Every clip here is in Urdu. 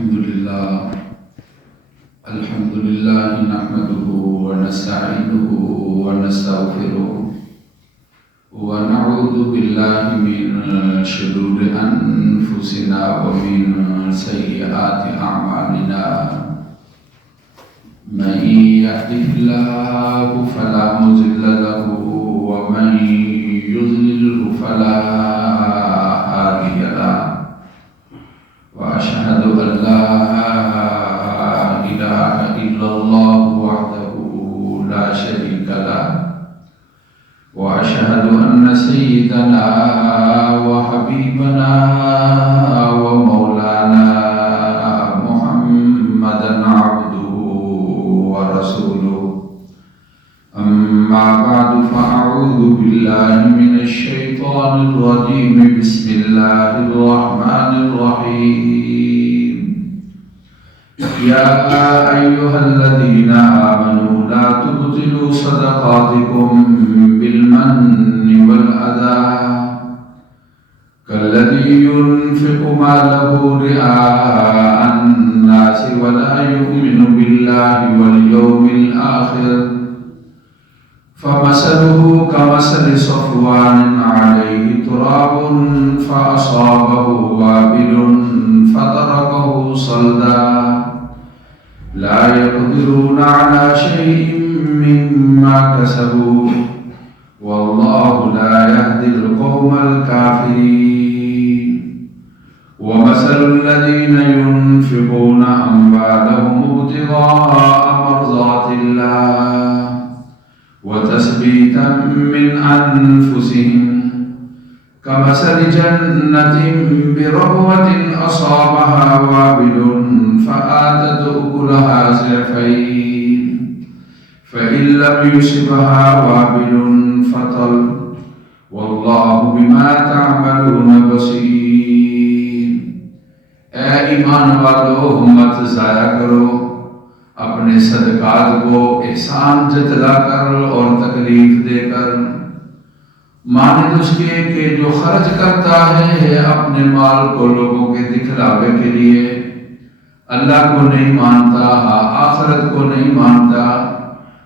الحمد لله نحمده ونستعينه ونستغفره ونعوذ بالله من شرور أنفسنا ومن سيئات أعمالنا من يهده الله فلا مضل له ومن يضلل فلا هادي له وأشهد أن لا إله إلا الله وحده لا شريك له وأشهد أن سيدنا وحبيبنا ومولانا محمدا عبده ورسوله أما بعد فأعوذ بالله من الشيطان الرجيم بسم الله الرحمن الرحيم يا أيها الذين آمنوا لا تبطلوا صدقاتكم بالمن والأذى كالذي ينفق ماله رئاء الناس ولا يؤمن بالله واليوم الآخر فمثله كمثل صفوان عليه تراب فأصابه وابل فتركه صلدا لا يقدرون على شيء مما كسبوا والله لا يهدي القوم الكافرين ومثل الذين ينفقون أموالهم ابتغاء مرضات الله وتثبيتا من أنفسهم كمثل جنة بربوة أصابها وابل فآتت أكلها ضعفين فإن لم يصبها وابل فطل والله بما تعملون بصير۔ اے ایمان والو مت ضائع کرو اپنے صدقات کو احسان جتلا کر اور تکلیف دے کر، مانند اس کے کہ جو خرچ کرتا ہے اپنے مال کو لوگوں کے دکھلاوے کے لیے، اللہ کو نہیں مانتا، آخرت کو نہیں مانتا۔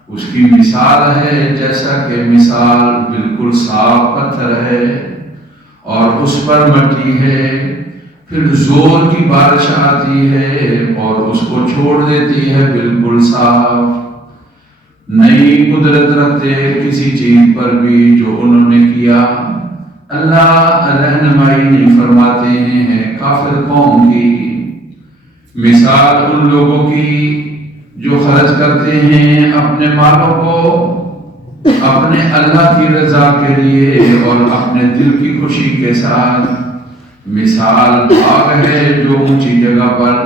اس کی مثال ہے جیسا کہ مثال بالکل صاف پتھر ہے اور اس پر مٹی ہے، پھر زور کی بارش آتی ہے اور اس کو چھوڑ دیتی ہے بالکل صاف۔ نئی قدرت رکھتے کسی چیز پر بھی جو انہوں نے کیا۔ اللہ رہنمائی نہیں فرماتے ہیں کافر قوم کی۔ مثال ان لوگوں کی جو خرچ کرتے ہیں اپنے مالوں کو اپنے اللہ کی رضا کے لیے اور اپنے دل کی خوشی کے ساتھ۔ مثال باغ ہے جو اونچی جگہ پر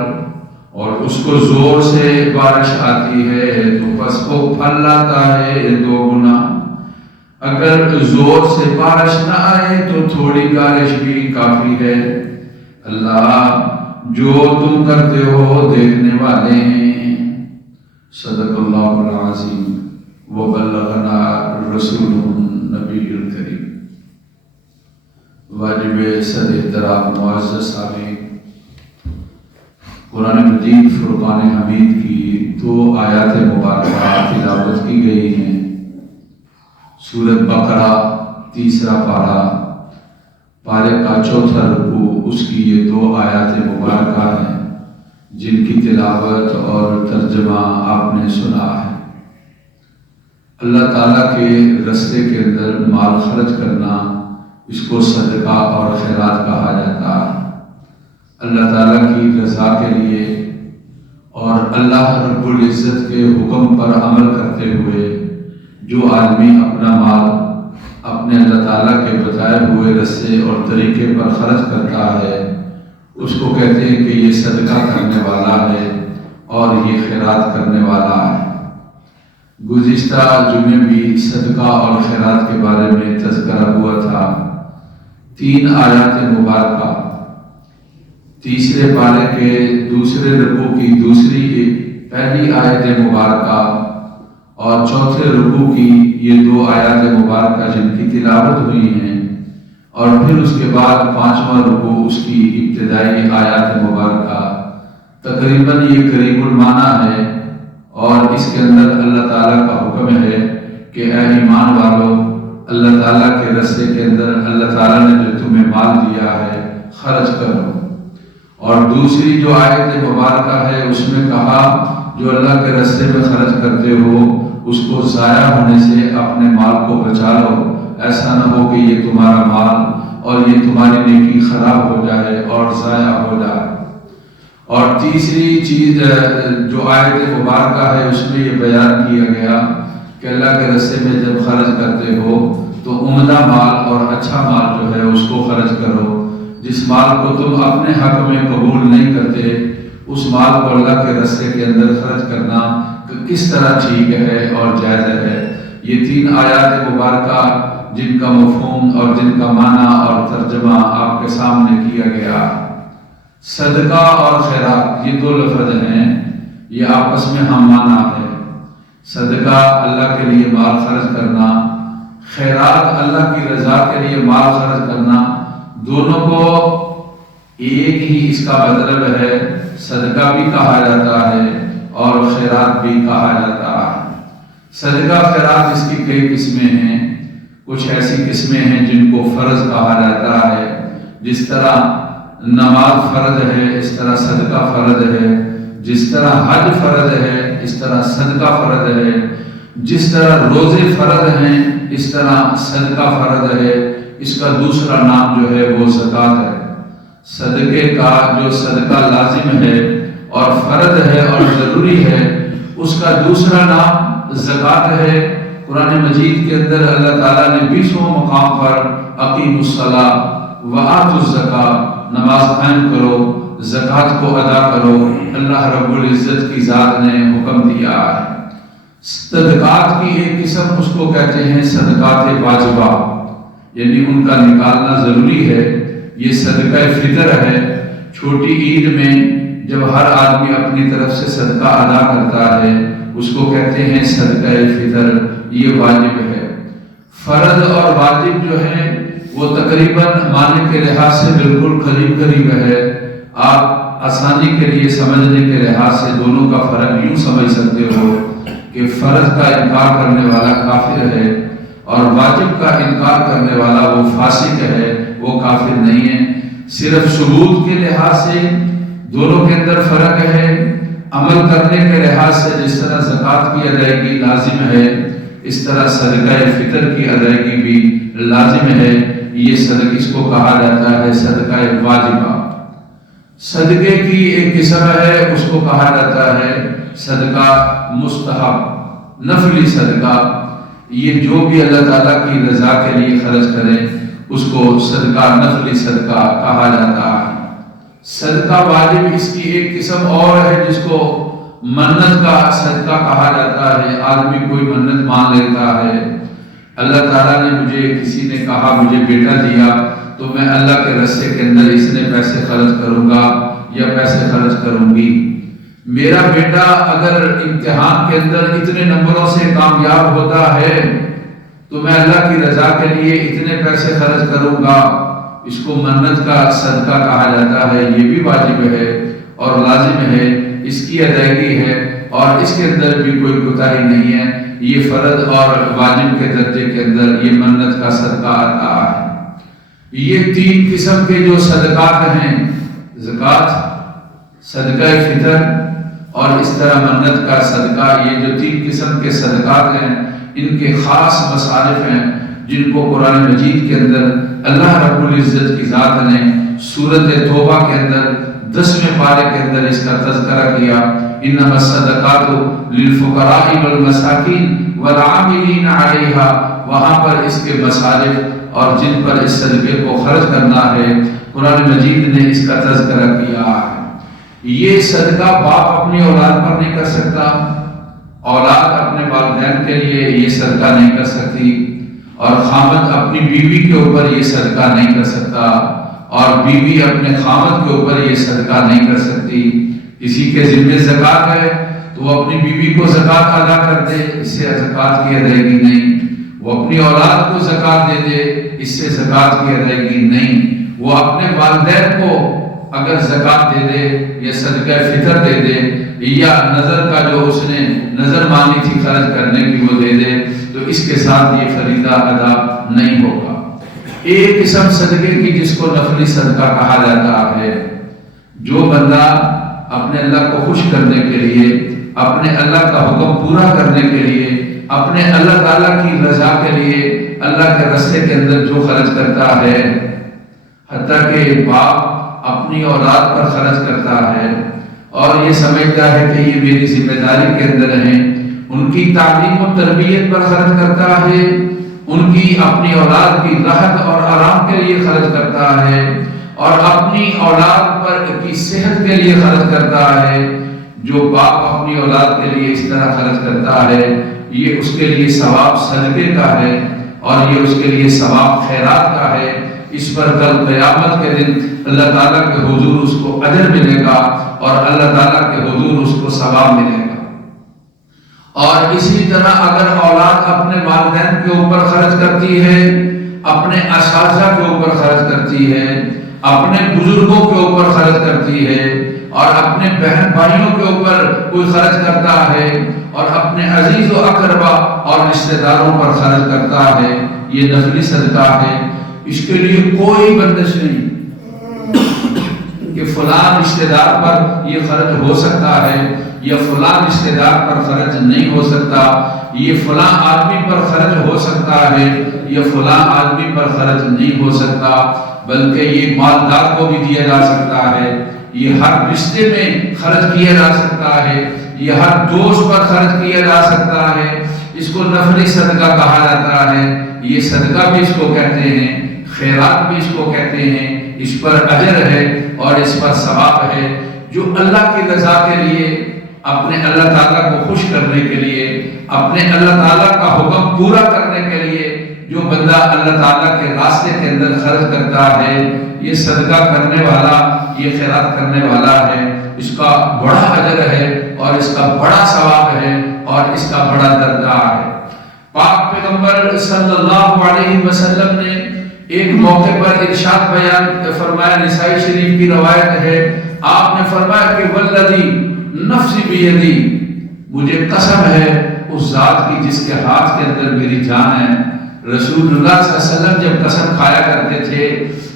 اور اس کو زور سے بارش آتی ہے تو پس کو پھل لاتا ہے دو گنا۔ اگر زور سے بارش نہ آئے تو تھوڑی بارش بھی کافی ہے۔ اللہ جو تم کرتے ہو دیکھنے والے ہیں۔ صدق اللہ العظیم وبلغنا رسول النبی الکریم۔ واجب صد احترام معزز سامعین، قرآن مجید فرقان حمید کی 2 آیات مبارکہ تلاوت کی گئی ہیں۔ سورۃ بقرہ 3 پارہ، پارے کا 4 رکوع، اس کی یہ 2 آیات مبارکہ ہیں جن کی تلاوت اور ترجمہ آپ نے سنا ہے۔ اللہ تعالیٰ کے راستے کے اندر مال خرچ کرنا، اس کو صدقہ اور خیرات کہا جاتا ہے۔ اللہ تعالیٰ کی رضا کے لیے اور اللہ رب العزت کے حکم پر عمل کرتے ہوئے جو آدمی اپنا مال اپنے اللہ تعالیٰ کے بتائے ہوئے راستے اور طریقے پر خرچ کرتا ہے، اس کو کہتے ہیں کہ یہ صدقہ کرنے والا ہے اور یہ خیرات کرنے والا ہے۔ گزشتہ جمعے بھی صدقہ اور خیرات کے بارے میں تذکرہ ہوا تھا۔ 3 آیات مبارکہ، 3 پارے کے 2 رکوع کی پہلی آیت مبارکہ اور 4 رکوع کی یہ 2 آیات مبارکہ جن کی تلاوت ہوئی ہیں، اور پھر اس کے بعد 5واں رکوع اس کی ابتدائی آیات مبارکہ تقریباً یہ قریب المعنی ہے، اور اس کے اندر اللہ تعالیٰ کا حکم ہے کہ اے ایمان والو، اللہ تعالیٰ کے راستے کے اندر اللہ تعالیٰ نے جو تمہیں مال دیا ہے خرچ کرو۔ اور دوسری جو آیت مبارکہ ہے اس میں کہا جو اللہ کے راستے میں خرچ کرتے ہو اس کو ضائع ہونے سے اپنے مال کو بچا لو، ایسا نہ ہو کہ یہ تمہارا مال اور یہ تمہاری نیکی خراب ہو جائے اور ضائع ہو جائے۔ اور تیسری چیز جو آیت مبارکہ ہے اس میں یہ بیان کیا گیا کہ اللہ کے راستے میں جب خرچ کرتے ہو تو عمدہ مال اور اچھا مال جو ہے اس کو خرچ کرو۔ جس مال کو تم اپنے حق میں قبول نہیں کرتے اس مال کو اللہ کے راستے کے اندر خرچ کرنا کس طرح ٹھیک ہے اور جائز ہے۔ یہ تین آیات مبارکہ جن کا مفہوم اور جن کا معنی اور ترجمہ آپ کے سامنے کیا گیا۔ صدقہ اور خیرات یہ دو لفظ ہیں، یہ آپس میں ہم معنی ہے۔ صدقہ اللہ کے لیے مال خرچ کرنا، خیرات اللہ کی رضا کے لیے مال خرچ کرنا، دونوں کو ایک ہی اس کا مطلب ہے۔ صدقہ بھی کہا جاتا ہے اور خیرات بھی کہا جاتا ہے۔ صدقہ خیرات اس کی کئی قسمیں ہیں۔ کچھ ایسی قسمیں ہیں جن کو فرض کہا جاتا ہے، جس طرح نماز فرض ہے اس طرح صدقہ فرض ہے، جس طرح حج فرض ہے اس طرح صدقہ فرض ہے، جس طرح روزے فرض ہیں اس طرح صدقہ فرض ہے۔ اس کا دوسرا نام جو ہے وہ زکوٰۃ ہے۔ صدقے کا جو صدقہ لازم ہے اور فرض ہے اور ضروری ہے اس کا دوسرا نام زکوٰۃ ہے۔ قرآن مجید کے اندر اللہ تعالیٰ نے 20 مقام پر اقیموا الصلاۃ وآتوا الزکاۃ، نماز قائم کرو، زکوٰۃ کو ادا کرو، اللہ رب العزت کی ذات نے حکم دیا ہے۔ صدقات کی ایک قسم اس کو کہتے ہیں صدقات واجبہ، یعنی ان کا نکالنا ضروری ہے۔ یہ صدقہ فطر ہے۔ چھوٹی عید میں جب ہر آدمی اپنی طرف سے صدقہ ادا کرتا ہے اس کو کہتے ہیں صدقہ فطر، یہ واجب ہے۔ فرض اور واجب جو ہے وہ تقریباً معنی کے لحاظ سے بالکل قریب قریب ہے۔ آپ آسانی کے لیے سمجھنے کے لحاظ سے دونوں کا فرق یوں سمجھ سکتے ہو کہ فرض کا انکار کرنے والا کافر ہے اور واجب کا انکار کرنے والا وہ فاسق ہے، وہ کافر نہیں ہے۔ صرف ثبوت کے لحاظ سے دونوں کے اندر فرق ہے۔ عمل کرنے کے لحاظ سے جس طرح زکوٰۃ کی ادائیگی لازم ہے اس طرح صدقہ فطر کی ادائیگی بھی لازم ہے۔ یہ صدقہ اس کو کہا جاتا ہے صدقہ واجبہ۔ صدقے کی ایک قسم ہے اس کو کہا جاتا ہے صدقہ مستحب، نفلی صدقہ۔ یہ جو بھی اللہ تعالیٰ کی رضا کے لیے خرچ کرے اس کو صدقہ نفلی صدقہ کہا جاتا ہے۔ صدقہ واجب اس کی ایک قسم اور ہے جس کو منت کا صدقہ کہا جاتا ہے۔ آدمی کوئی منت مان لیتا ہے، اللہ تعالیٰ نے مجھے، کسی نے کہا مجھے بیٹا دیا تو میں اللہ کے راستے کے اندر اتنے پیسے خرچ کروں گا یا پیسے خرچ کروں گی۔ میرا بیٹا اگر امتحان کے اندر اتنے نمبروں سے کامیاب ہوتا ہے تو میں اللہ کی رضا کے لیے اتنے پیسے خرچ کروں گا۔ اس کو منت کا صدقہ کہا جاتا ہے۔ یہ بھی واجب ہے اور لازم ہے، اس کی ادائیگی ہے اور اس کے اندر بھی کوئی کوتاہی نہیں ہے۔ یہ فرض اور واجب کے درجے کے اندر یہ منت کا صدقہ آتا ہے۔ یہ تین قسم کے جو صدقات ہیں، زکوٰۃ، صدقہ فطر اور اس طرح منت کا صدقہ، یہ جو تین قسم کے صدقات ہیں ان کے خاص مصارف ہیں جن کو قرآن مجید کے اندر اللہ رب العزت کی ذات نے سورۃ توبہ کے اندر 10ویں پارے کے اندر اس کا تذکرہ کیا۔ انما الصدقات للفقراء والمساکین والعاملین علیہا، وہاں پر اس کے مصارف اور جن پر اس صدقے کو خرچ کرنا ہے قرآن مجید نے اس کا تذکرہ کیا ہے۔ یہ صدقہ باپ اپنی اولاد پر نہیں کر سکتا، اولاد اپنے والدین کے لیے یہ صدقہ نہیں کر سکتی، اور خامد اپنی بیوی کے اوپر یہ صدقہ نہیں کر سکتا، اور بیوی اپنے خامد کے اوپر یہ صدقہ نہیں کر سکتی۔ کسی کے ذمہ زکوٰۃ ہے تو وہ اپنی بیوی کو زکوٰۃ ادا کر دے، اس سے زکوٰۃ کی ادائیگی نہیں۔ وہ اپنی اولاد کو زکوٰۃ دے دے، اس سے زکوٰۃ کی ادائیگی نہیں۔ وہ اپنے والدین کو اگر زکوٰۃ دے دے یا صدقہ فطر دے دے یا نظر کا جو اس نے نظر مانی تھی خرچ کرنے کی وہ دے دے تو اس کے ساتھ یہ فریضہ ادا نہیں ہوگا۔ ایک قسم صدقے کی جس کو نفلی صدقہ کہا جاتا ہے، جو بندہ اپنے اللہ کو خوش کرنے کے لیے، اپنے اللہ کا حکم پورا کرنے کے لیے، اپنے اللہ تعالیٰ کی رضا کے لیے اللہ کے راستے کے اندر جو خرچ کرتا ہے، حتیٰ کہ باپ اپنی اولاد پر خرچ کرتا ہے اور یہ سمجھتا ہے کہ یہ میری ذمہ داری کے اندر ہیں، ان کی تعلیم و تربیت پر خرچ کرتا ہے، ان کی اپنی اولاد کی راحت اور آرام کے لیے خرچ کرتا ہے اور اپنی اولاد پر کی صحت کے لیے خرچ کرتا ہے، جو باپ اپنی اولاد کے لیے اس طرح خرچ کرتا ہے یہ اس کے لیے ثواب صدقے کا ہے اور یہ اس کے لیے ثواب خیرات کا ہے۔ اس پر کل قیامت کے دن اللہ تعالیٰ کے حضور اس کو اجر ملے گا اور اللہ تعالیٰ کے حضور اس کو ثواب ملے گا۔ اور اسی طرح اگر اولاد اپنے والدین کے اوپر خرچ کرتی ہے، اپنے اساتذہ کے اوپر خرچ کرتی ہے، اپنے بزرگوں کے اوپر خرچ کرتی ہے اور اپنے بہن بھائیوں کے اوپر کوئی خرچ کرتا ہے اور اپنے عزیز و اقربا اور رشتہ داروں پر خرچ کرتا ہے، یہ نفلی صدقہ ہے۔ اس کے لیے کوئی بندش نہیں کہ فلاں رشتہ دار پر یہ خرچ ہو سکتا ہے یا فلاں رشتہ دار پر خرچ نہیں ہو سکتا، یہ فلاں آدمی پر خرچ ہو سکتا ہے یا فلاں آدمی پر خرچ نہیں ہو سکتا، بلکہ یہ مالدار کو بھی دیا جا سکتا ہے، یہ ہر رشتے میں خرچ کیا جا سکتا ہے، یہ ہر دوست پر خرچ کیا جا سکتا ہے۔ اس کو نفلی صدقہ کہا جاتا ہے، یہ صدقہ بھی اس کو کہتے ہیں، خیرات بھی اس کو کہتے ہیں، اس پر اجر ہے اور اس پر ثواب ہے۔ جو اللہ کی رضا کے لیے، اپنے اللہ تعالیٰ کو خوش کرنے کے لیے، اپنے اللہ تعالیٰ کا حکم پورا کرنے کے لیے جو بندہ اللہ تعالیٰ کے راستے کے اندر خرچ کرتا ہے، یہ صدقہ کرنے والا، یہ خیرات کرنے والا ہے، اس کا بڑا اجر ہے اور اس کا بڑا ثواب ہے اور اس کا بڑا درجہ ہے۔ پاک پیغمبر صلی اللہ علیہ وسلم نے ایک موقع پر ارشاد بیان فرمایا، نسائی شریف کی روایت ہے، آپ نے فرمایا کہ والذی نفسی بیدی، مجھے قسم ہے اس ذات کی جس کے ہاتھ کے اندر میری جان ہے۔ رسول اللہ صلی اللہ علیہ وسلم جب قسم کھایا کرتے تھے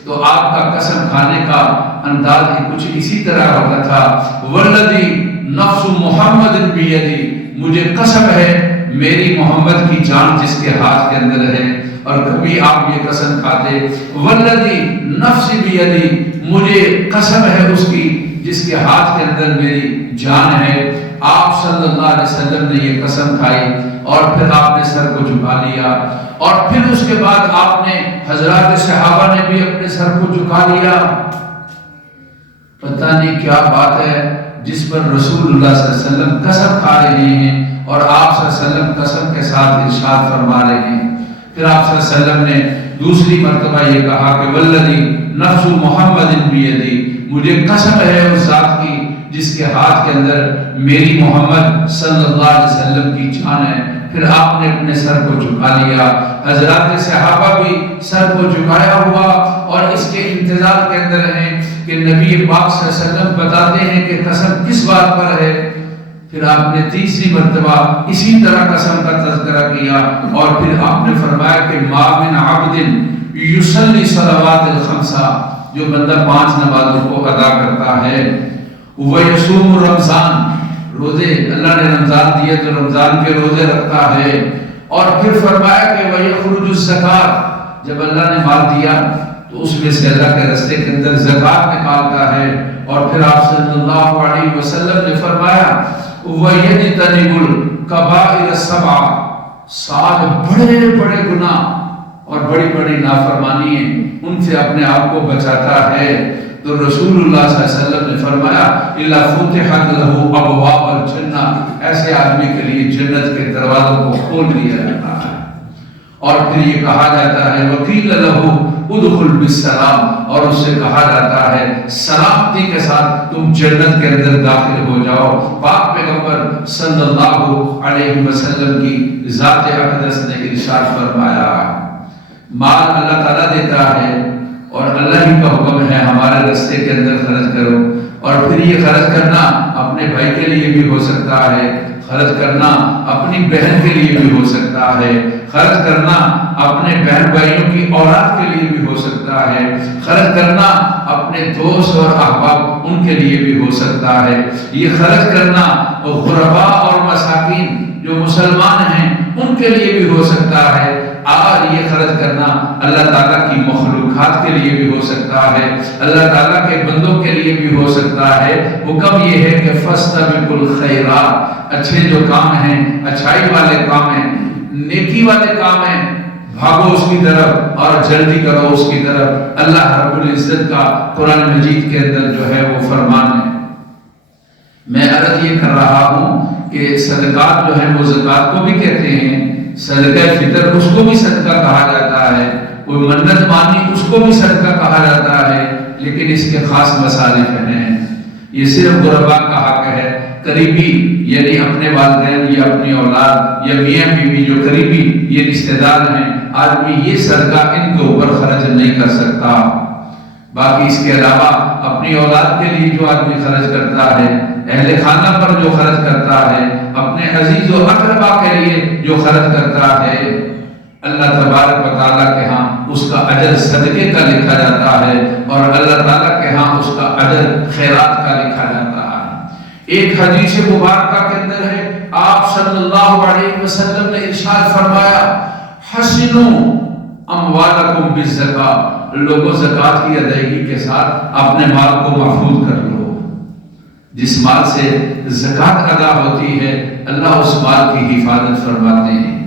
تو آپ کا قسم کھانے کا انداز کچھ اسی طرح ہوتا تھا، والذی نفس محمد بیدی، مجھے قسم ہے میری محمد کی جان جس کے ہاتھ کے اندر ہے۔ اور کبھی آپ یہ قسم کھاتے، والذی نفس بیدی، مجھے قسم ہے اس کی جس کے ہاتھ کے اندر میری جان ہے۔ آپ صلی اللہ علیہ وسلم نے یہ قسم کھائی اور پھر آپ نے سر کو جھکا لیا اور پھر اس کے بعد آپ نے حضرات صحابہ نے بھی اپنے سر کو جھکا لیا۔ پتہ نہیں کیا بات ہے جس پر رسول اللہ صلی اللہ علیہ وسلم قسم کھا رہے ہیں اور آپ صلی اللہ علیہ وسلم قسم کے ساتھ ارشاد فرما رہے ہیں۔ پھر آپ صلی اللہ علیہ وسلم نے دوسری مرتبہ یہ کہا کہ والذی نفس محمد بیدی، مجھے قسم ہے اس ذات کی جس کے ہاتھ کے اندر میری محمد صلی اللہ علیہ وسلم کی جان ہے۔ پھر آپ نے اپنے سر کو جھکا لیا، حضرات صحابہ بھی سر کو جھکایا ہوا اور اس کے انتظار کے اندر ہیں کہ نبی پاک صلی اللہ علیہ وسلم بتاتے ہیں کہ قسم کس بات پر ہے۔ پھر آپ نے تیسری مرتبہ اسی طرح قسم کا تذکرہ کیا اور پھر آپ نے فرمایا کہ ما من عبد یصلی صلوات الخمسہ، جو بندہ 5 نمازوں کو ادا کرتا ہے، ویصوم رمضان، روزے اللہ نے رمضان دیے تو رمضان کے روزے رکھتا ہے، اور پھر فرمایا کہ ویخرج الزکات، جب اللہ نے مال دیا تو اس میں سے اللہ کے راستے کے اندر زکات نکالتا ہے، اور پھر آپ صلی اللہ علیہ وسلم نے فرمایا وَيَجْتَنِبُ الْكَبَائِرَ السَّبْعَ، 7 بڑے بڑے گناہ اور بڑی بڑی نافرمانی ہیں ان سے اپنے آپ کو بچاتا ہے۔ تو رسول اللہ صلی اللہ علیہ وسلم نے فرمایا إِلَّا فُتِحَتْ لَهُ أَبْوَابُ الْجَنَّةِ، ایسے آدمی کے لیے جنت کے دروازوں کو کھول دیا جاتا ہے۔ اور پھر یہ کہا جاتا ہے وَقِيلَ لَهُ ادخل بالسلام، اور اس سے کہا جاتا ہے سلامتی کے ساتھ تم جنت کے اندر داخل ہو جاؤ۔ پاک پیغمبر صلی اللہ علیہ وسلم کی ذات اقدس نے ارشاد فرمایا، مال اللہ تعالیٰ دیتا ہے اور اللہ ہی کا حکم ہے ہمارے راستے کے اندر خرچ کرو. اور پھر یہ خرچ کرنا اپنے بھائی کے لیے بھی ہو سکتا ہے، خرچ کرنا اپنی بہن کے لیے بھی ہو سکتا ہے، خرچ کرنا اپنے بہن بھائیوں کی اولاد کے لیے بھی ہو سکتا ہے، خرچ کرنا اپنے دوست اور احباب ان کے لیے بھی ہو سکتا ہے. یہ خرچ کرنا غرباء اور مساکین جو مسلمان ہیں ان کے لیے بھی ہو سکتا ہے، اور یہ خرچ کرنا اللہ تعالیٰ کی مخلوقات کے لیے بھی ہو سکتا ہے، اللہ تعالیٰ کے بندوں کے لیے بھی ہو سکتا ہے. حکم یہ ہے کہ فاستبقوا الخیرات، اچھے جو کام ہیں، اچھائی والے کام ہیں، نیکی والے کام ہیں، بھاگو اس کی طرف اور جلدی کرو اس کی طرف. اللہ رب العزت کا قرآن مجید کے اندر جو ہے وہ فرمان ہے. میں عرض یہ کر رہا ہوں کہ صدقات جو ہیں وہ زکوٰۃ کو بھی کہتے ہیں، صدقہ فطر اس کو بھی صدقہ کہا جاتا ہے، کوئی منت مانی اس کو بھی صدقہ کہا جاتا ہے، لیکن اس کے خاص مصارف ہیں. یہ صرف غرباء کا حق ہے. قریبی یعنی اپنے والدین یا اپنی اولاد یا میاں بیوی جو قریبی یہ رشتہ دار ہیں، آدمی یہ صدقہ ان کے اوپر خرچ نہیں کر سکتا. باقی اس کے علاوہ اپنی اولاد کے لیے جو آدمی خرچ کرتا ہے، اہل خانہ پر جو خرچ کرتا ہے، اپنے عزیز و اقربا کے لیے جو خرچ کرتا ہے، اللہ تبارک و تعالیٰ کے ہاں اس کا اجر صدقے کا لکھا جاتا ہے، اور اللہ تعالیٰ کے ہاں اس کا اجر خیرات کا لکھا جاتا ہے. ایک حدیث مبارکہ کے اندر ہے، آپ صلی اللہ علیہ وسلم نے ارشاد فرمایا، حسنوا اموالکم بالزکاۃ، لوگوں زکوٰۃ کی ادائیگی کے ساتھ اپنے مال کو محفوظ کر لو. جس مال سے زکوٰۃ ادا ہوتی ہے اللہ اس مال کی حفاظت فرماتے ہیں.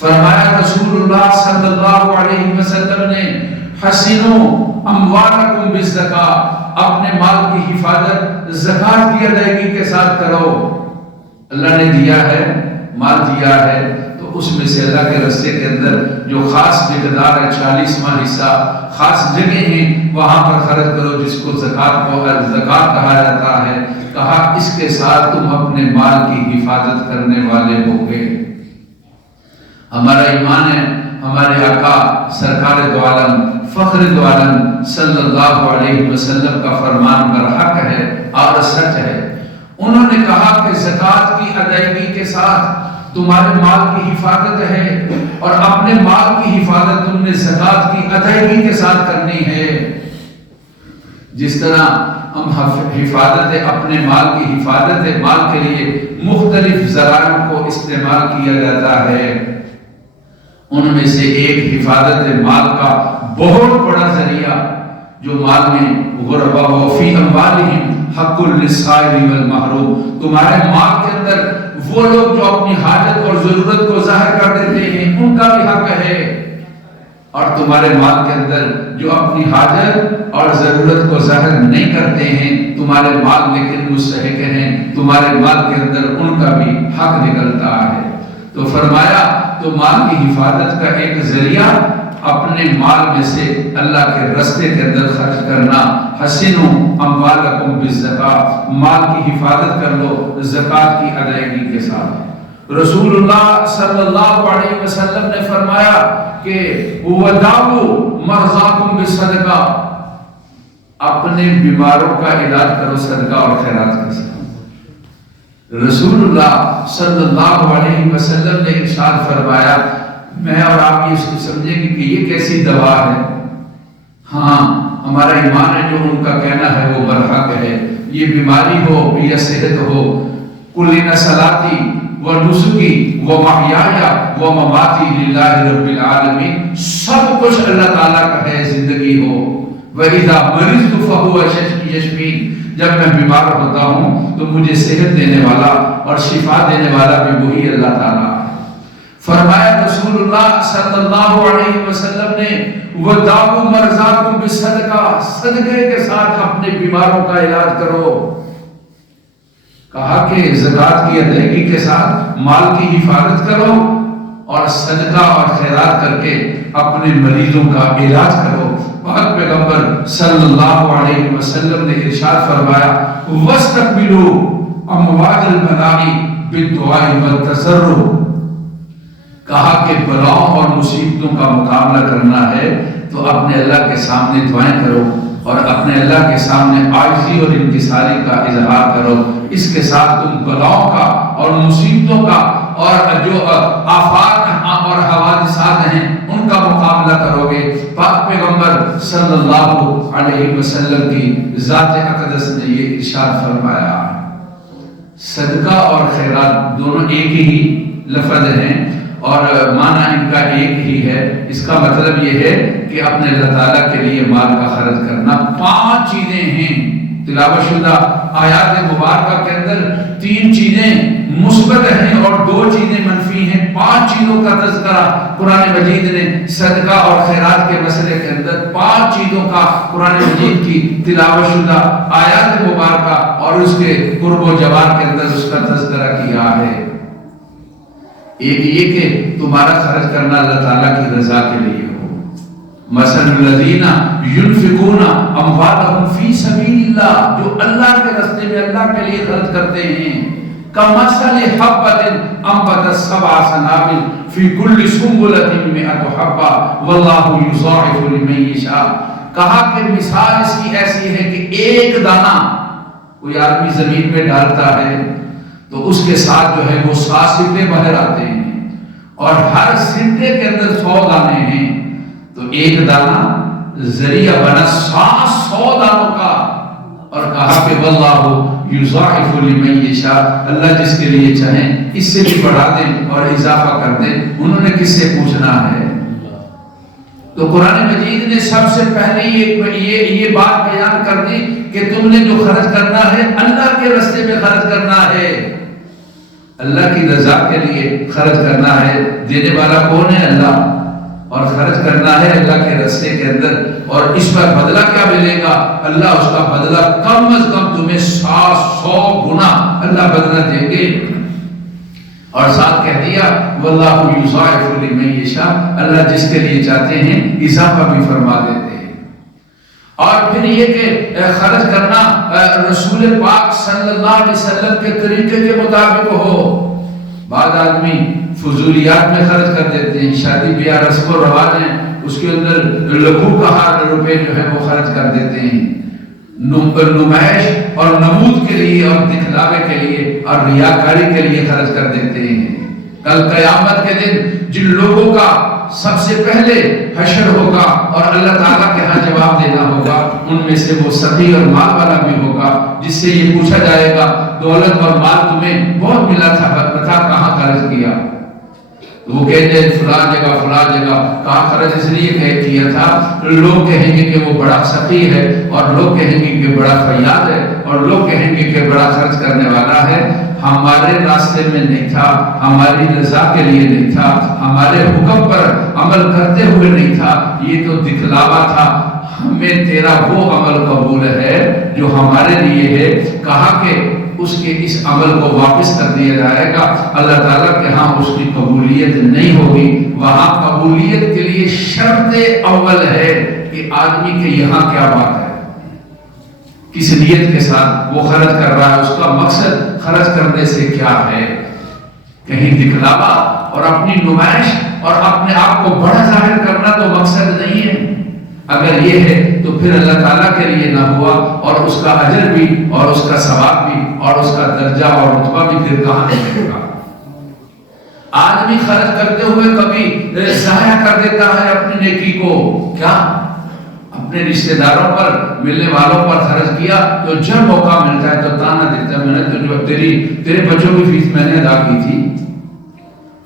فرمایا رسول اللہ صلی اللہ علیہ وسلم نے، حسنوا اموالکم بالزکاۃ، اپنے مال کی حفاظت زکوٰۃ کی ادائیگی کے ساتھ کرو. اللہ نے دیا ہے، مال دیا ہے، تو اس میں سے اللہ کے راستے کے اندر جو خاص مقدار ہے، 40واں حصہ خاص جگہ ہیں وہاں پر خرچ کرو، جس کو زکوٰۃ کہا جاتا ہے. کہا اس کے ساتھ تم اپنے مال کی حفاظت کرنے والے ہو گے. ہمارا ایمان ہے، ہمارے آقا سرکار دو عالم فخر دو عالم صلی اللہ علیہ وسلم کا فرمان برحق ہے اور سچ ہے. انہوں نے کہا کہ زکوٰۃ کی ادائیگی کے ساتھ تمہارے مال کی حفاظت ہے، اور اپنے مال کی حفاظت تم نے زکوٰۃ کی ادائیگی کے ساتھ کرنی ہے. جس طرح ہم حفاظت اپنے مال کی حفاظت مال کے لیے مختلف ذرائع کو استعمال کیا جاتا ہے، ان میں سے ایک حفاظت مال کا بہت بڑا ذریعہ جو مال میں غرباء وفی اموالہم حق للسائل والمحروم، تمہارے مال کے اندر وہ لوگ جو اپنی حاجت اور ضرورت کو ظاہر کر دیتے ہیں ان کا بھی حق ہے، اور تمہارے مال کے اندر جو اپنی حاجت اور ضرورت کو ظاہر نہیں کرتے ہیں، تمہارے مال لیکن مستحق ہیں، تمہارے مال کے اندر ان کا بھی حق نکلتا ہے. تو فرمایا تو مال کی حفاظت کا ایک ذریعہ اپنے مال میں سے اللہ کے راستے کے اندر خرچ کرنا. حسنوا اموالکم بالزکاۃ، مال کی حفاظت کر لو زکوٰۃ کی ادائیگی کے ساتھ. رسول اللہ صلی اللہ علیہ وسلم نے فرمایا کہ وَدَاوُوا مَرْضَاكُمْ بِالصَّدَقَةِ، اپنے بیماروں کا علاج کرو صدقہ اور خیرات کے ساتھ. رسول اللہ صلی اللہ علیہ وسلم نے ارشاد فرمایا، میں اور آپ یہ سمجھیں گے کہ یہ کیسی دوا ہے. ہاں ہمارا ایمان ہے جو ان کا کہنا ہے وہ برحق ہے. یہ بیماری ہو یا صحت ہو، قُلْ إِنَّ صَلَاتِي وَنُسُكِي وَمَحْيَايَ وَمَمَاتِي لِلَّهِ رَبِّ الْعَالَمِينَ، سب کچھ اللہ تعالیٰ کا ہے. زندگی ہو وَإِذَا مَرِضْتُ فَهُوَ يَشْفِينِ، جب میں بیمار ہوتا ہوں تو مجھے صحت دینے والا اور شفا دینے والا بھی وہی اللہ تعالیٰ ہے. فرمایا رسول اللہ صلی اللہ علیہ وسلم نے، وَدَاوُوا مَرْضَاكُمْ بِالصَّدَقَةِ، صدقے کے ساتھ اپنے بیماروں کا علاج کرو. کہا کہ زکوٰۃ کی ادائیگی کے ساتھ مال کی حفاظت کرو اور صدقہ اور خیرات کر کے اپنے مریضوں کا علاج کرو. پاک پیغمبر صلی اللہ علیہ وسلم نے ارشاد فرمایا، وَاسْتَقْبِلُوا أَمْوَاجَ الْبَلَاءِ بِالدُّعَاءِ وَالتَّضَرُّعِ، کہا کہ بلاؤں اور مصیبتوں کا مقابلہ کرنا ہے تو اپنے اللہ کے سامنے دعائیں کرو اور اپنے اللہ کے سامنے عاجزی اور انکساری کا اظہار کرو. اس کے ساتھ تم بلاؤں کا اور مصیبتوں کا اور جو آفات اور حوادثات ہیں ان کا مقابلہ کرو گے. پاک پیغمبر صلی اللہ علیہ وسلم کی ذات اقدس نے یہ ارشاد فرمایا. صدقہ اور خیرات دونوں ایک ہی لفظ ہیں اور معنی ان کا ایک ہی ہے. اس کا مطلب یہ ہے کہ اپنے اللہ تعالیٰ کے لیے مال کا خرچ کرنا. 5 چیزیں ہیں تلاوت شدہ آیات مبارکہ کے اندر. 3 چیزیں مثبت ہیں اور 2 چیزیں منفی ہیں. 5 چیزوں کا تذکرہ قرآن مجید نے صدقہ اور خیرات کے مسئلے کے اندر 5 چیزوں کا قرآن مجید کی تلاوت شدہ آیات مبارکہ اور اس کے قرب و جوار کے اندر اس کا تذکرہ کیا ہے. ایک یہ کہ تمہارا خرچ کرنا اللہ تعالیٰ کی رضا کے لیے ہو. مثل الذین ينفقون اموالهم فی سبیل اللہ, جو اللہ کے راستے میں اللہ کے لیے خرچ کرتے ہیں. کمثل حبۃ انبتت 7 سنابل فی کل سنبلۃ 100 حبۃ واللہ یضاعف لمن یشاء. کہا کہ مثال اس کی ایسی ہے کہ ایک دانہ کوئی آدمی زمین میں ڈالتا ہے تو اس کے ساتھ جو ہے وہ 7 سٹے باہر آتے ہیں اور ہر سٹے کے اندر 100 دانے ہیں. تو ایک دانہ ذریعہ بنا 100 دانوں کا. اور کہا کہ واللہ یضاعف لمن یشاء, اللہ جس کے لیے چاہیں اس سے بھی بڑھا دیں اور اضافہ کر دیں. انہوں نے کس سے پوچھنا ہے؟ تو قرآن مجید نے سب سے پہلے یہ بات بیان کر دی کہ تم نے جو خرچ کرنا ہے اللہ کے راستے میں خرچ کرنا ہے, اللہ کی رضا کے لیے خرچ کرنا ہے. دینے والا کون ہے؟ اللہ. اور خرچ کرنا ہے اللہ کے راستے کے اندر. اور اس پر بدلہ کیا ملے گا؟ اللہ اس کا بدلہ کم از کم تمہیں 100 گنا اللہ بدلہ دیں گے. اور ساتھ کہہ دیا واللہ یضاعف لمن یشاء, اللہ جس کے لیے چاہتے ہیں اضافہ بھی فرما دیتے ہیں. اور پھر یہ کہ خرچ کرنا رسول پاک صلی اللہ علیہ وسلم کے طریقے کے مطابق ہو. بعض آدمی فضولیات میں خرچ کر دیتے ہیں. شادی بیاہ رسم و رواج ہیں, اس کے اندر لگو کہار روپے جو ہے وہ خرچ کر دیتے ہیں نمائش اور نمود کے لیے اور دکھلاوے کے لیے اور ریاکاری کے لیے خرچ کر دیتے ہیں. کل قیامت کے دن جن لوگوں کا سب سے پہلے حشر ہوگا اور اللہ تعالیٰ کے ہاں جواب دینا ہوگا, ان میں سے وہ سخی اور مال والا بھی ہوگا جس سے یہ پوچھا جائے گا دولت اور مال تمہیں بہت ملا تھا, بتا کہاں خرچ کیا؟ تو وہ کہتے ہیں فلاں جگہ. کہاں خرچ اس لیے کیا تھا, لوگ کہیں گے کہ وہ بڑا سخی ہے اور لوگ کہیں گے کہ بڑا فیاض ہے اور لوگ کہیں گے کہ بڑا خرچ کرنے والا ہے. ہمارے راستے میں نہیں تھا, ہماری رضا کے لیے نہیں تھا, ہمارے حکم پر عمل کرتے ہوئے نہیں تھا, یہ تو دکھلاوا تھا. ہمیں تیرا وہ عمل قبول ہے جو ہمارے لیے ہے. کہا کہ اس کے اس عمل کو واپس کر دیا جائے گا. اللہ تعالیٰ کے ہاں اس کی قبولیت نہیں ہوگی. وہاں قبولیت کے لیے شرط اول ہے کہ آدمی کے یہاں کیا بات ہے, کس نیت کے ساتھ وہ خرچ کر رہا ہے, اس کا مقصد خرچ کرنے سے کیا ہے. کہیں دکھلاوا اور اپنی نمائش اور اپنے آپ کو بڑا ظاہر کرنا تو مقصد نہیں ہے. اگر یہ ہے تو پھر اللہ تعالیٰ کے لیے نہ ہوا اور اس کا اجر بھی اور اس کا ثواب بھی اور اس کا درجہ اور رتبہ بھی پھر کہاں ملے گا. آدمی خرچ کرتے ہوئے کبھی ضائع کر دیتا ہے اپنی نیکی کو. کیا اپنے رشتہ داروں پر, ملنے والوں پر خرچ کیا تو جب موقع ملتا ہے تو تانا دیتا ہے, میں نے تو جو تیرے بچوں کی فیس میں نے ادا کی تھی,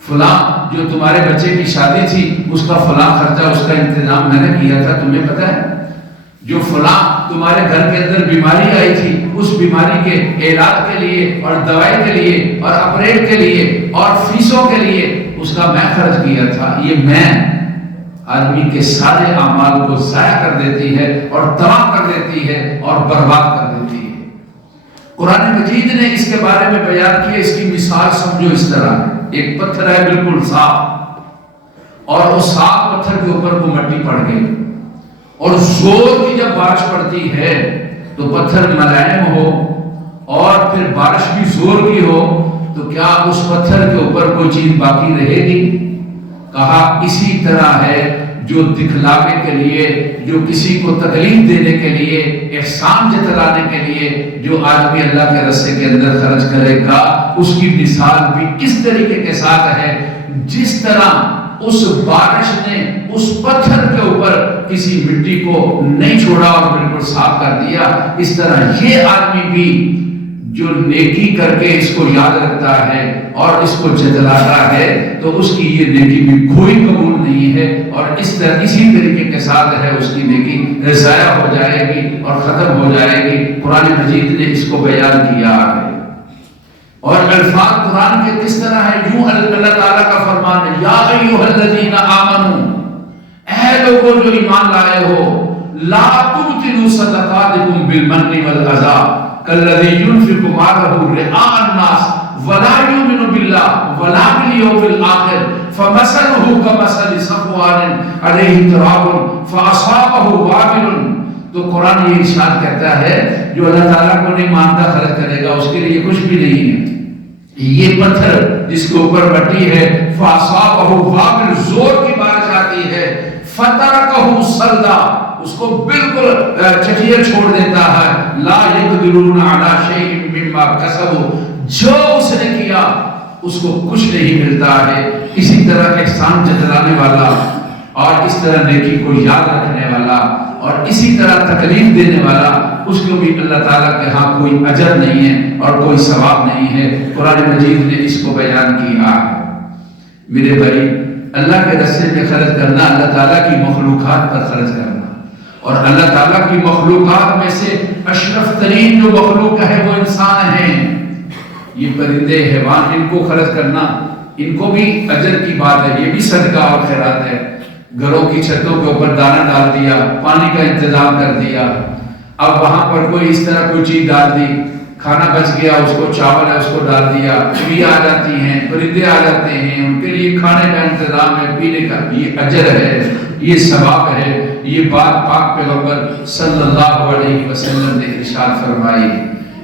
فلاں جو تمہارے بچے کی شادی تھی اس کا فلاں خرچہ اس کا انتظام میں نے کیا تھا, تمہیں پتہ ہے. جو فلاں تمہارے گھر کے اندر بیماری آئی تھی اس بیماری کے علاج کے لیے اور دوائی کے لیے اور آپریٹ کے لیے اور فیسوں کے لیے اس کا میں خرچ کیا تھا. یہ میں آدمی کے سارے اعمال کو ضائع کر دیتی ہے اور تباہ کر دیتی ہے اور برباد کر دیتی ہے. قرآن مجید نے اس کے بارے میں بیان کیا. اس کی مثال سمجھو اس طرح ہے. ایک پتھر ہے بالکل صاف اور اس صاف پتھر کے اوپر کو مٹی پڑ گئی اور زور کی جب بارش پڑتی ہے تو پتھر ملائم ہو اور پھر بارش بھی زور کی ہو تو کیا اس پتھر کے اوپر کوئی چیز باقی رہے گی؟ کہا اسی طرح ہے جو دکھلانے کے لیے، جو کسی کو تکلیف دینے کے لیے، احسان جتلانے کے لیے جو آدمی اللہ کے راستے کے اندر خرچ کرے گا، اس کی مثال بھی اس طریقے کے ساتھ ہے جس طرح اس بارش نے اس پتھر کے اوپر کسی مٹی کو نہیں چھوڑا اور بالکل صاف کر دیا، اس طرح یہ آدمی بھی جو نیکی کر کے اس کو یاد رکھتا ہے اور اس کو جتلاتا ہے تو اس کی یہ نیکی بھی کوئی قبول نہیں ہے، اور اسی طریقے کے ساتھ ہے اس کی نیکی ضائع ہو جائے گی اور ختم ہو جائے گی۔ قرآن مجید نے اس کو بیان کیا ہے، اور الفاظ قرآن کے کس طرح ہے، یوں اللہ تعالیٰ کا فرمان ہے، یا ایھا الذین آمنوا، اے لوگوں جو ایمان لائے ہو، لا تبطلوا صدقاتکم بالمن والأذى کالذی ينفق مالہ رئاء الناس ولا یؤمن باللہ ولا بالیوم الآخر فمثلہ کمثل صفوان علیہ تراب فاصابہ وابل۔ تو قرآن یہ ارشاد کہتا ہے جو اللہ تعالیٰ کو نہیں مانتا خرچ کرے گا اس کے لیے کچھ بھی نہیں ہے، یہ پتھر جس کے اوپر مٹی ہے، فاصابہ وابل، زور کی بارش آتی ہے، فترکہ صلدا، اس کو بالکل چٹیر چھوڑ دیتا ہے، لا یقدرون علی شیء مما کسبوا، جو اس نے کیا اس کو کچھ نہیں ملتا ہے۔ اسی طرح احسان جتلانے والا اور اس طرح نیکی کو یاد رکھنے والا اور اسی طرح تکلیف دینے والا، اس کو بھی اللہ تعالیٰ کے ہاں کوئی اجر نہیں ہے اور کوئی ثواب نہیں ہے۔ قرآن مجید نے اس کو بیان کیا ہے۔ میرے بھائی، اللہ کے راستے میں خرچ کرنا اللہ تعالیٰ کی مخلوقات پر خرچ کرنا، اور اللہ تعالیٰ کی مخلوقات میں سے اشرف ترین جو مخلوق ہے وہ انسان ہیں۔ یہ پرندے حیوان، ان کو خرچ کرنا، ان کو بھی اجر کی بات ہے، یہ بھی صدقہ اور خیرات ہے۔ گھروں کی چھتوں کے اوپر دانہ ڈال دیا، پانی کا انتظام کر دیا، اب وہاں پر کوئی اس طرح کوئی چیز ڈال دی، کھانا بچ گیا، اس کو چاول ہے اس کو ڈال دیا، چڑیا آ جاتی ہیں، پرندے آ جاتے ہیں، ان کے لیے کھانے کا انتظام ہے، پینے کا، یہ اجر ہے، یہ ثواب ہے۔ یہ بات پاک پیغمبر صلی اللہ علیہ وسلم نے ارشاد فرمائی۔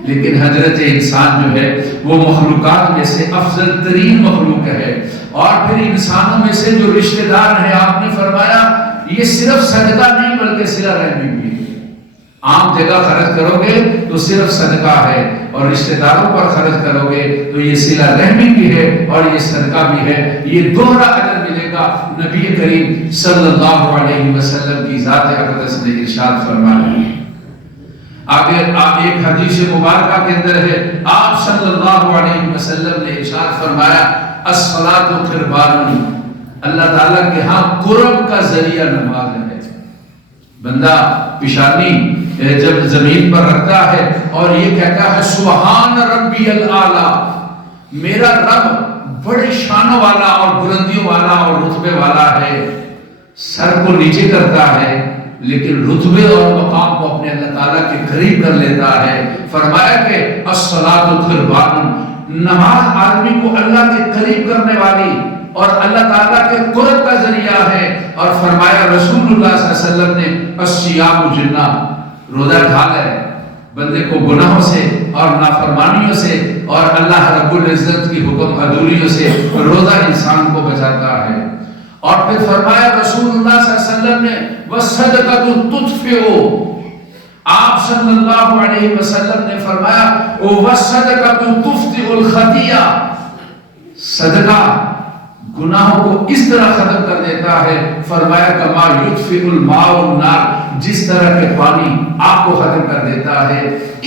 لیکن حضرت انسان جو ہے وہ مخلوقات میں سے افضل ترین مخلوق ہے، اور پھر انسانوں میں سے جو رشتہ دار ہیں، آپ نے فرمایا یہ صرف صدقہ نہیں بلکہ صلہ رحمی بھی ہے۔ عام جگہ خرچ کرو گے تو صرف صدقہ ہے، اور رشتہ داروں پر خرچ کرو گے تو یہ صلہ رحمی بھی ہے اور یہ صدقہ بھی ہے، یہ دوہرا اجر ملے گا۔ نبی کریم صلی اللہ علیہ وسلم کی ذات اقدس نے ارشاد فرمایا۔ آگے ایک حدیث مبارکہ کے اندر ہے، آپ صلی اللہ علیہ وسلم نے ارشاد فرمایا، الصلاۃ قربان، اللہ تعالیٰ کے ہاں قرب کا ذریعہ نماز ہے۔ بندہ پیشانی جب زمین پر رکھتا ہے اور یہ کہتا ہے سبحان ربی الاعلی، میرا رب بڑے شانوں والا اور بلندیوں والا اور رتبے والا ہے، سر کو نیچے کرتا ہے لیکن رتبے اور مقام کو اپنے اللہ تعالیٰ کے قریب کر لیتا ہے۔ فرمایا کہ الصلاۃ قربان، نماز آدمی کو اللہ کے قریب کرنے والی اور اللہ تعالیٰ کے قرب کا ذریعہ ہے۔ اور فرمایا رسول اللہ صلی اللہ علیہ وسلم نے الصیام جنہ، روزہ ڈھال ہے بندے کو گناہوں سے اور نافرمانیوں سے اور اللہ رب العزت کی حکم عدولیوں سے روزہ انسان کو بچاتا ہے۔ اور پھر فرمایا رسول اللہ صلی اللہ علیہ وسلم نے وَالصَّدَقَةُ تُطْفِئُ، آپ صلی اللہ علیہ وسلم نے فرمایا وَالصَّدَقَةُ تُفْتِئُ الْخَطِیَّةَ، صدقہ گناہوں کو اس طرح ختم کر دیتا ہے۔ فرمایا کما یطفئ الماء النار، جس طرح کے پانی آگ کو ختم کر دیتا ہے،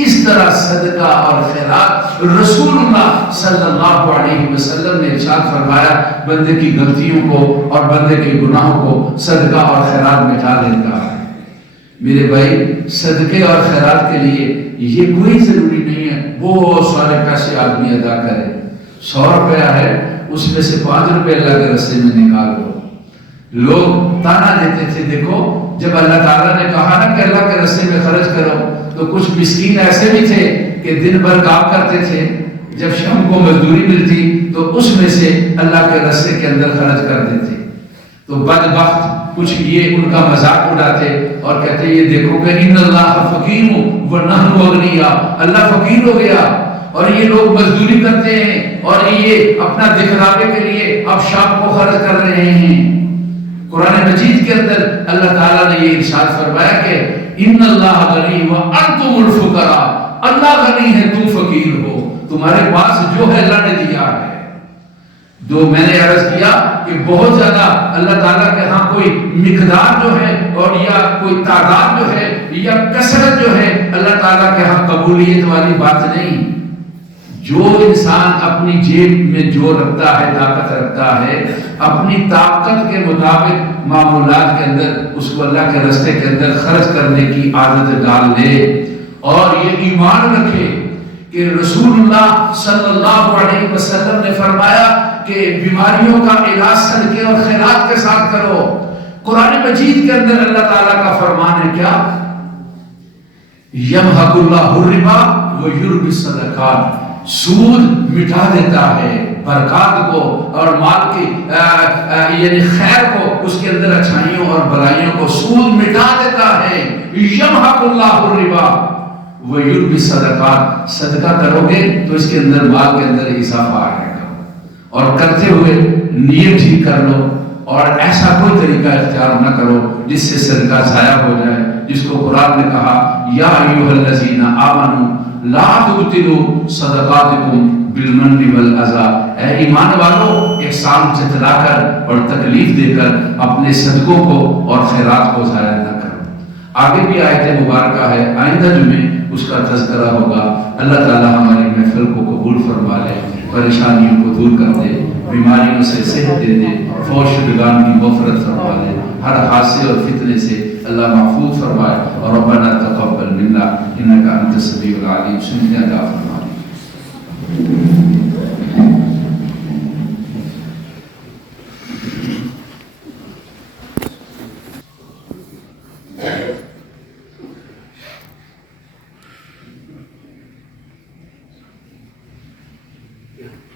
اس طرح صدقہ اور خیرات رسول اللہ صلی اللہ علیہ وسلم نے ارشاد فرمایا بندے کی غلطیوں کو اور بندے کے گناہوں کو صدقہ اور خیرات مٹا دیتا ہے۔ میرے بھائی، صدقے اور خیرات کے لیے یہ کوئی ضروری نہیں ہے بہت سارے پیسے آدمی ادا کرے۔ 100 روپیہ ہے، اس میں سے 5 روپے اللہ کے راستے میں نکال دو۔ لوگ تانا دیتے تھے، دیکھو جب اللہ تعالیٰ نے کہا نا کہ اللہ کے راستے میں خرچ کرو، تو کچھ مسکین ایسے بھی تھے کہ دن بھر کام کرتے تھے، جب شام کو مزدوری ملتی تو اس میں سے اللہ کے راستے کے اندر خرچ کر دیتے۔ تو بدبخت کچھ یہ ان کا مذاق اڑاتے اور کہتے یہ دیکھو کہ ان اللہ فقیر ونحن اغنیاء، اللہ فقیر ہو گیا اور یہ لوگ مزدوری کرتے ہیں اور یہ اپنا دکھلاوے کے لیے اب شام کو خرچ کر رہے ہیں۔ قرآن مجید کے اندر اللہ تعالیٰ نے یہ ارشاد فرمایا کہ ان اللہ غنی وانتم الفقراء، اللہ غنی ہے تم فقیر ہو، تمہارے پاس جو ہے اللہ نے دیا ہے۔ جو میں نے عرض کیا کہ بہت زیادہ اللہ تعالیٰ کے ہاں کوئی مقدار جو ہے اور یا کوئی تعداد جو ہے یا کثرت جو ہے اللہ تعالیٰ کے ہاں قبولیت والی بات نہیں۔ جو انسان اپنی جیب میں جو رکھتا ہے، طاقت رکھتا ہے، اپنی طاقت کے مطابق معمولات کے اندر اس کو اللہ کے راستے کے اندر خرچ کرنے کی عادت ڈال لے اور یہ ایمان رکھے کہ رسول اللہ صلی اللہ علیہ وسلم نے فرمایا کہ بیماریوں کا علاج صدقے اور خیرات کے ساتھ کرو۔ قرآن مجید کے اندر اللہ تعالیٰ کا فرمان ہے کیا؟ یمحق اللہ الربا ویربی الصدقات، سود مٹا دیتا ہے برکات کو اور مال کی یعنی خیر کو، اس کے اندر اچھائیوں اور بلائیوں کو سود مٹا دیتا ہے۔ یمحق اللہ الربا ویربی الصدقات، صدقہ کرو گے تو اس کے اندر مال کے اندر اضافہ آئے گا، اور کرتے ہوئے نیت ہی کر لو اور ایسا کوئی طریقہ اختیار نہ کرو جس سے صدقہ ضائع ہو جائے، جس کو قرآن نے کہا یا ایھا الذین آمنوا لا تبطلوا صدقاتکم بالمن والاذی، اے ایمان والو احسان جتلا کر اور تکلیف دے کر اپنے صدقوں کو اور خیرات کو ضائع نہ کرو۔ آگے بھی آیت مبارکہ ہے، آئندہ جمعے اس کا تذکرہ ہوگا۔ اللہ تعالی ہماری محفل کو قبول فرما لے، پریشانیوں کو دور کر دے، بیماریوں سے صحت دے دے، فوت شدگان کی مغفرت فرما لے، ہر حادثے اور فتنے سے اللہ محفوظ فرمائے، اور ربنا تقبل منا انک انت السمیع العلیم، سنتے عطا فرما لے۔ Yeah.